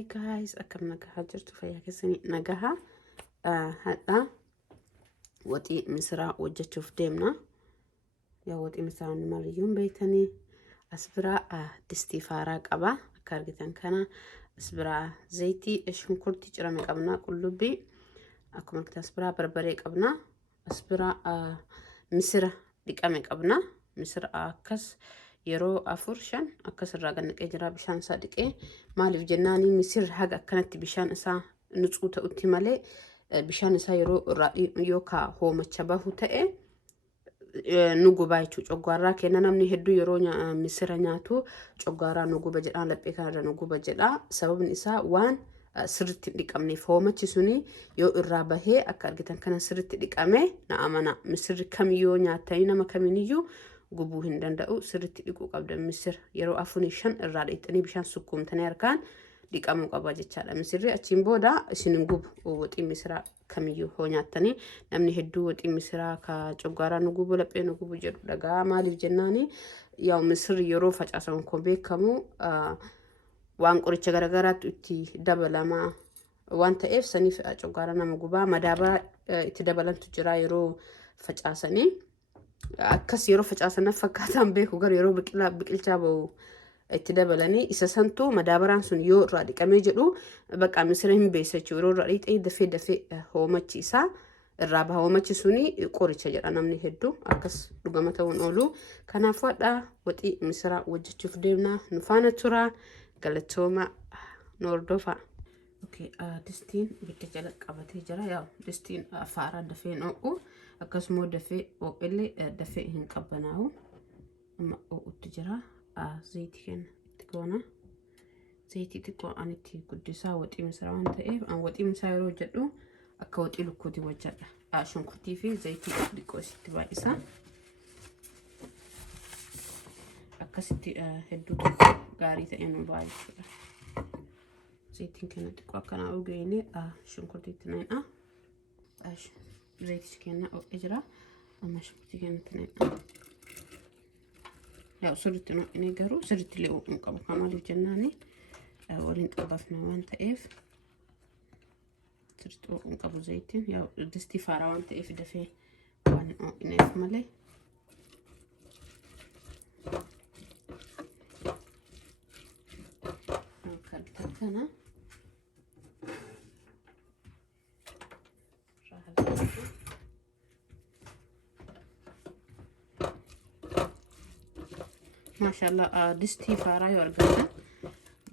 Hi guys, akkam nagahaa jirtu fayyaa keessanii nagahaa. Hadha waxii missiraa hojjechuuf deemna. Yaa waxii missiraa mariyyuun beeytanii as biraa distii faaraa qaba. Akka argitan kana as biraa zayitii shunkurtii cirame qabna, qullubbii akkuma argitan as biraa barbaree qabna. As biraa missira dhiqame qabna. Missira akkas yeroo 4-5 akkas irraa gannaqee jira bishaan isaa dhiqee. Maaliif jennaani missirri haga akkanatti bishaan isaa nutsuu ta'utti malee bishaan isaa yeroo irraa yookaa hoomacha bahu ta'e nu gubaa jechuudha. Coggaarraa kenna namni hedduu yeroo missira nyaatu coggaarraa nu guba jedhaan, laphee kanarra nu guba jedha. Sababni isaa waan sirriitti dhiqamneef hoomachi suni yoo irraa bahee akka argitan kana sirriitti dhiqame na amana. Missirri kamiyyuu nyaatanii nama kamiiniyyuu gubuu hin danda'u. Sirriitti dhiquu qabda. Missira yeroo 4-5 irraa dhiqxanii bishaan sukkuumtanii harkaan dhiqamuu qaba jechaadha. Missirri achiin booda isin gubu. Waxii missiraa kamiyyuu hoo nyaattanii namni hedduu waxii missiraa ka coggaaraa nu gubu, laphee nu gubu jedhu dhagaa. Maaliif jennaani yaa missirri yeroo facaasamu kun beekamu waan qoricha garagaraatti itti dabalama waan ta'eef saniif coggaaraa nama gubaa. Madaabaa itti dabalantu jira yeroo facaasanii. Akkas yeroo facaasan fakkaatan beeku gar yeroo biqilchaa bahu itti dabalanii isa santu madaabaraan sun yoo irraa dhiqamee jedhu bakka missira hin beesachu yeroo irraa dhiqee dafee hoomachi isaa irraa baha. Hoomachi suni qoricha jedha namni hedduu akkas dhugama ta'uun oolu. Kanaafuu hadha waxii missiraa hojjechuuf deemna. Nu faana tura. Galatooma nu hordofaa. Okay, distiin ibidda jala qabatee jira. Yaa distiin faaraa dafee noo'u akkasuma dafee oopillee dafee hin qabbanaa'u. Amma oo'utti jira. Zayitii kenna itti goona. Zayitii xiqqoo ani itti guddisaa waxii missiraa waan ta'eef an waxii missiraa yeroo hojjedhu akka waxii lukkuutii hojjedha. Shunkurtii fi zayitii xiqqoo isitti baay'isa. Akkasitti hedduu gaarii ta'ee nu baay'isudha. Zayitiin kenna xiqqoo akkanaa ogeeyne shunkurtiitti naqna. Zayitii kenna oo'ee jira. Amma shunkurtii kennatti naqna. Yaa sirriitti noo'inee garuu sirriitti illee oo'uu qabu. Maaliif jennaani waliin qabafna waan ta'eef sirriitti oo'uu qabu zayitiin. Yaa distii faaraa waan ta'eef dafee waan hin oo'ineef malee. Akka argitan kana maashaallah distii faaraa yoo argatan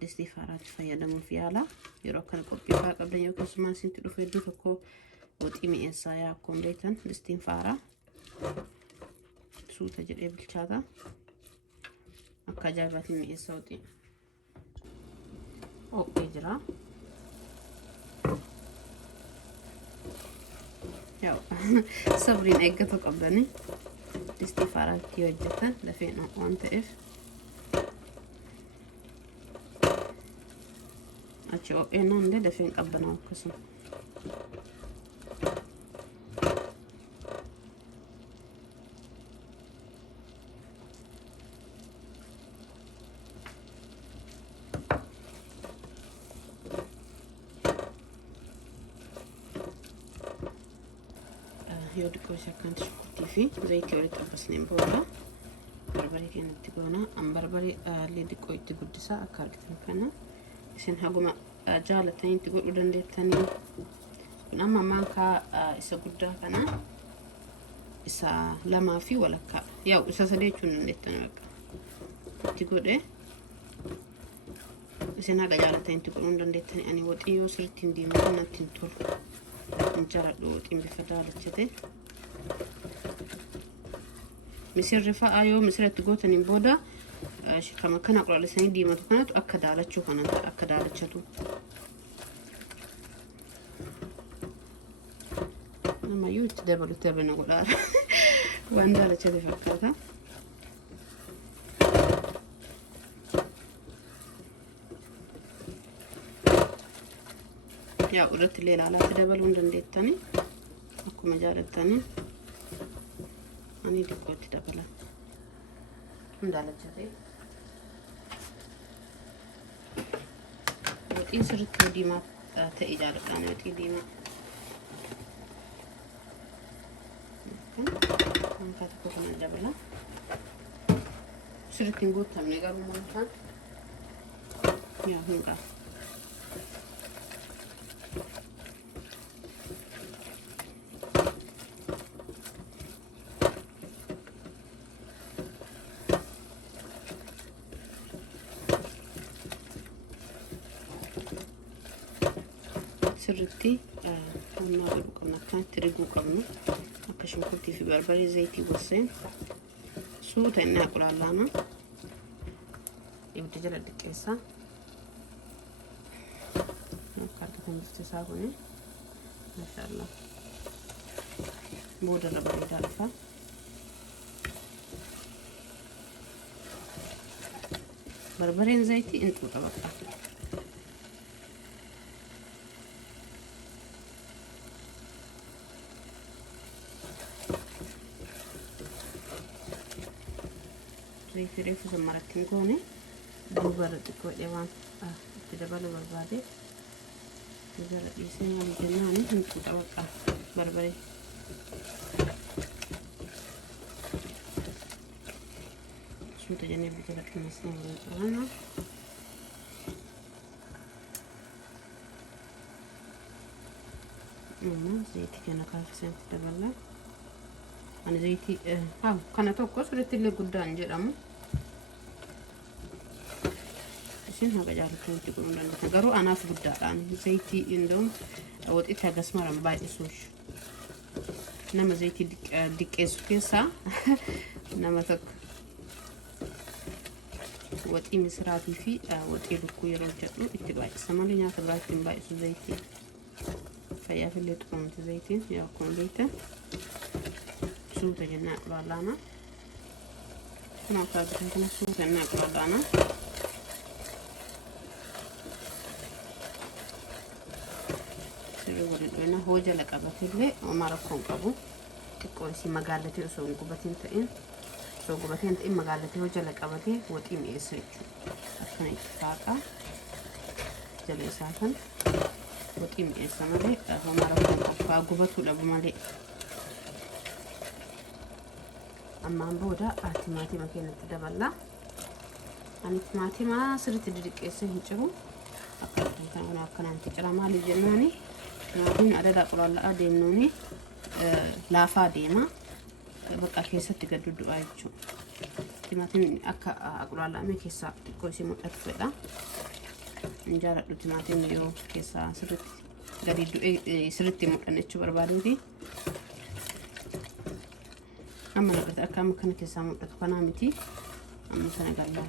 distii faaraatti fayyadamuuf yaala. Yeroo akkana qophii faa qabdan yoo akkasuma isinti dhufu hedduu tokko waxii mi'eessaa yaa akkuma beektan distiin faaraa suuta jedhee bilchaata. Akka ajaa'ibaatiin mi'eessaa waxii oo'ee jira. Yaa sabriin eeggatu qabdanii distii faaraatti yoo hojjetan lafeen waan ta'eef achi oo'eenaan illee lafeen qabbanaa'u akkasuma. Yoo dhiqoo isa akkanatti shunkurtii fi zayitii walitti abbasneen booda barbaree kennatti goona. An barbaree illee dhiqoo itti guddisaa akka argitan kana isin haguma jaalatanii itti godhuu dandeettanii. Kun amma maankaa isa guddaa kana isa 2 fi walakkaa yaa isa 3 jechuun dandeettanii bakka itti godhee isin haga jaalatanii itti godhuu dandeettanii. Ani waxii yoo sirriitti hin diimatu natti hin tolu. Injaradhu waxii bifa daalachate. Missirri fa'aa yoo missiratti gootaniin booda kama kana qulqulleessanii diimatu kanatu akka daalachuu kana akka daalachatu. Namayyuu itti dabalutti dabana godhaara. Waan daalachate fakkaata. Yaa irratti illee ilaalaatti dabaluu hin dandeettanii akkuma jaalattanii. Ani xiqqoo itti dabala. Daalachate. وطين سرت ديما تأجال أنا وطين ديما kan kata ko man dabala sirtin gota ne garu mun kan ya hunga sirti amma garu kana kan trigu kanu akashum kunti fi barbari zayti wasen suuta inna qulallana ibda jala dikesa karta kan jisa gone mashallah boda rabbi dalfa barbarin zayti intu tabaqqa زيت ريف زمرتين كوني دوبارة تكو إيوان تدبلو بربادي تجرب يسمى الجناني هم تتوقع بربري شو تجنب بجرب المسنين والقرآن زيتي كان كافسين تدبلا أنا زيتي كان توقع سرت اللي قدام جرامو شين هذا جالس تقولون لنا تجارو أنا في قدام زيتي عندهم أو إتحدث مرة باي إسوش نما زيتي ديك إسوكيسا نما تك وتي مسراتي في وتي لكوي رجعلو إتباع سمالي ناس باي تنباع إسو زيتي فيا في اللي تكون زيتي يكون ليته شو تجينا قلانا أنا أقول لكم شو تجينا قلانا أنا هو جلك أبتلي وما ركون أبو تقول سي مقالتي وسون قبتين تين سون قبتين تين مقالتي هو جلك أبتي وتيم يسرج أكن اتفاقا جل إسافن وتيم يسمري وما ركون أبو قبته لأبو مالي أما بودا أتماتي مكينة تدبلا أنا تماتي ما صرت أدرك إيسه هجرو أكلت أنا أكلت تجرا مالي جناني لكن أدرى أقول لا أدينوني لا فاديما بقى كيسة تقدر دعاء تماتين أقول لا ما كيسة كويس متأكدة نجارة تماتين يو كيسة سرت قدي دعاء سرت متأنيتش بربادي أما لقد أكمل كان كيسة متأكدة متي أما كان قال لا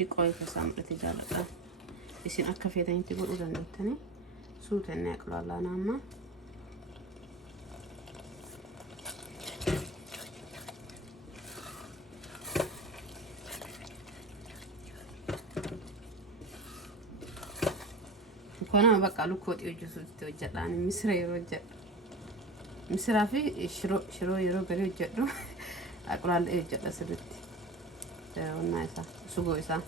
دقائق كيسة متأكدة isin akka feetanitti godhuu dandeettani suutannee aqlallaa naamma kona bakka lukkooti hojjetuutti hojjedhaan misira yeroo hojjedhu misiraa fi shiroo yeroo gadi hojjedhu aqlallaa hojjedha sirriitti onnaa isaa sugoo isaa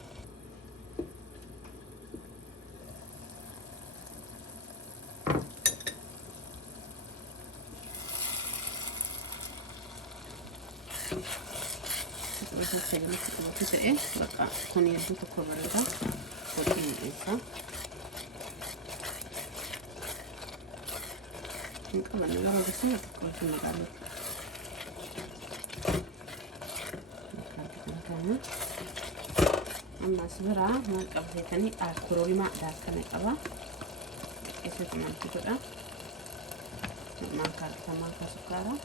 كده ايه بقى كون يدو تكبر ده وتين إنسان نقبل نجرب بسيطة تكون في المقالة أما سبرا ما قبل تاني كروي ما ده كنا قبا إيش كمان كده ما كان كمان كسكرة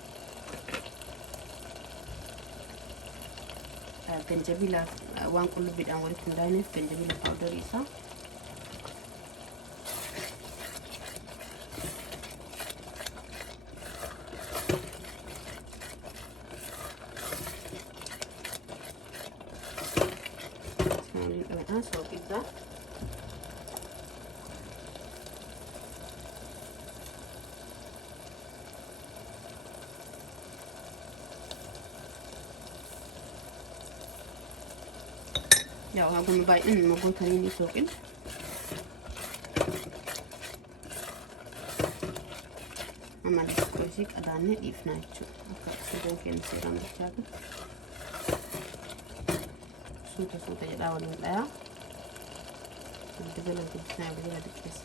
جنجبيل وان كل بدأ ولد مدينة جنجبيل باودر إيسا سو كده ያው አሁን ባይን መጎተሪን ይሶቅን አማለት ቆይሲ ቀዳኔ ይፍናችሁ አከሰደን ከንሲራን ብቻት ሱተ ሱተ የዳው ለያ እንደገና ግብስና ያብያ ድቅሳ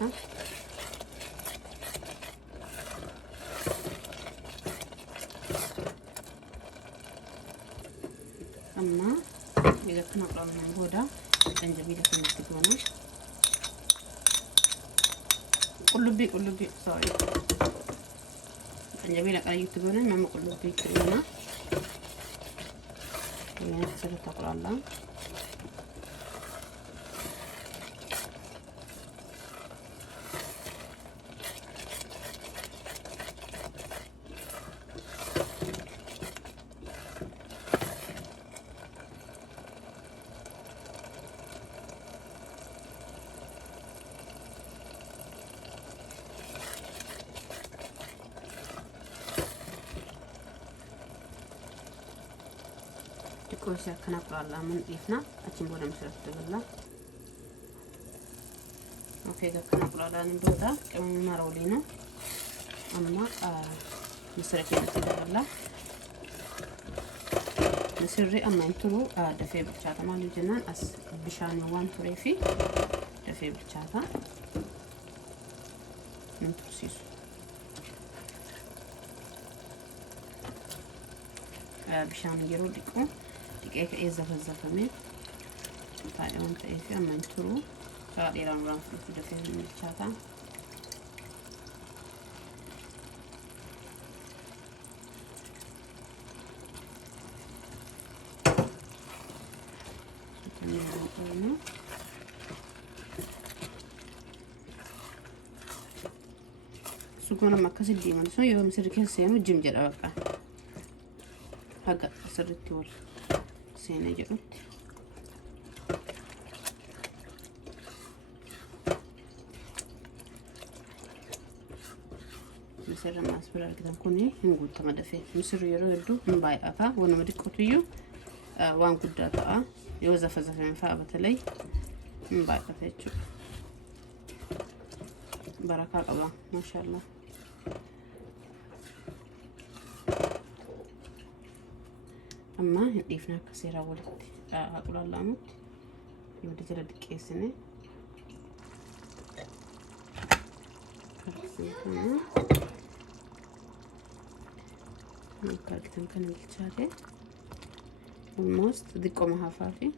አማ ይገክና ቀላም ጎዳ እንጀቢል ከንትጎና ቁልቢ ሶሪ እንጀቢል ቀይት ጎና ማማ ቁልቢ ትሪና ይሄን ተሰለታቁላላ ኮርስ ያከናቅላላ ምን ይፍና አችን ቦደ መስራት ተበላ ኦኬ ያከናቅላላ እንደወጣ ቀመም ማራውሊ ነው አማ መስራት ተበላ መስሪ አማንቱሩ ደፌ ብቻ ተማን ጀናን አስ ብሻን ዋን ፍሬፊ ደፌ ብቻ ታ ምን ትሲሱ ብሻን ይሮ ዲቆ دقيقة إذا فزفمي تعالوا نتأكد أما نترو تعالوا إيران رام في دفين من الشاطئ سكون ما كسر ديما سو يوم مسير كيسينو جيم جرا بقى هاga سرتي ول سينا جرت مسير ما اسبر كده كوني نقول تمدفي مسير يردو نباي افا وانا مدقوتيو وان قداتا يوزف زفين فا بتلي نباي افيتشو بركه الله ما شاء الله أما هنضيفنا كسيرة ولد أقول اللامت يودي جرى دكيسني كاركتم كان الشارع almost دقوا محافافي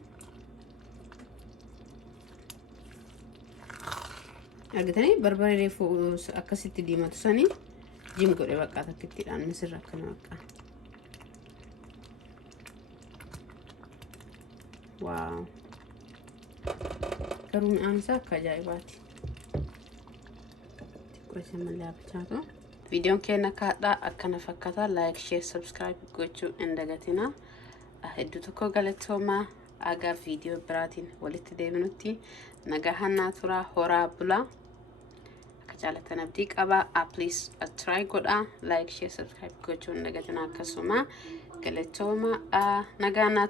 أقدرني بربري ريفو أكسيت ديما تساني جيم قولي بقى تكتير عن مصر ركنا بقى واو كرومي أمسا كجايباتي تقول سمع لها بتاعته فيديو كنا كذا أكنا فكرة لايك شير سبسكرايب كوتشو إندعتنا أهدوتكو قلتهما أجا فيديو براتين ولت ديمنوتي نجاحنا ترى هورا بلا كجالتنا بديك أبا بليز أتراي قدا لايك شير سبسكرايب كوتشو إندعتنا كسوما قلتهما نجاحنا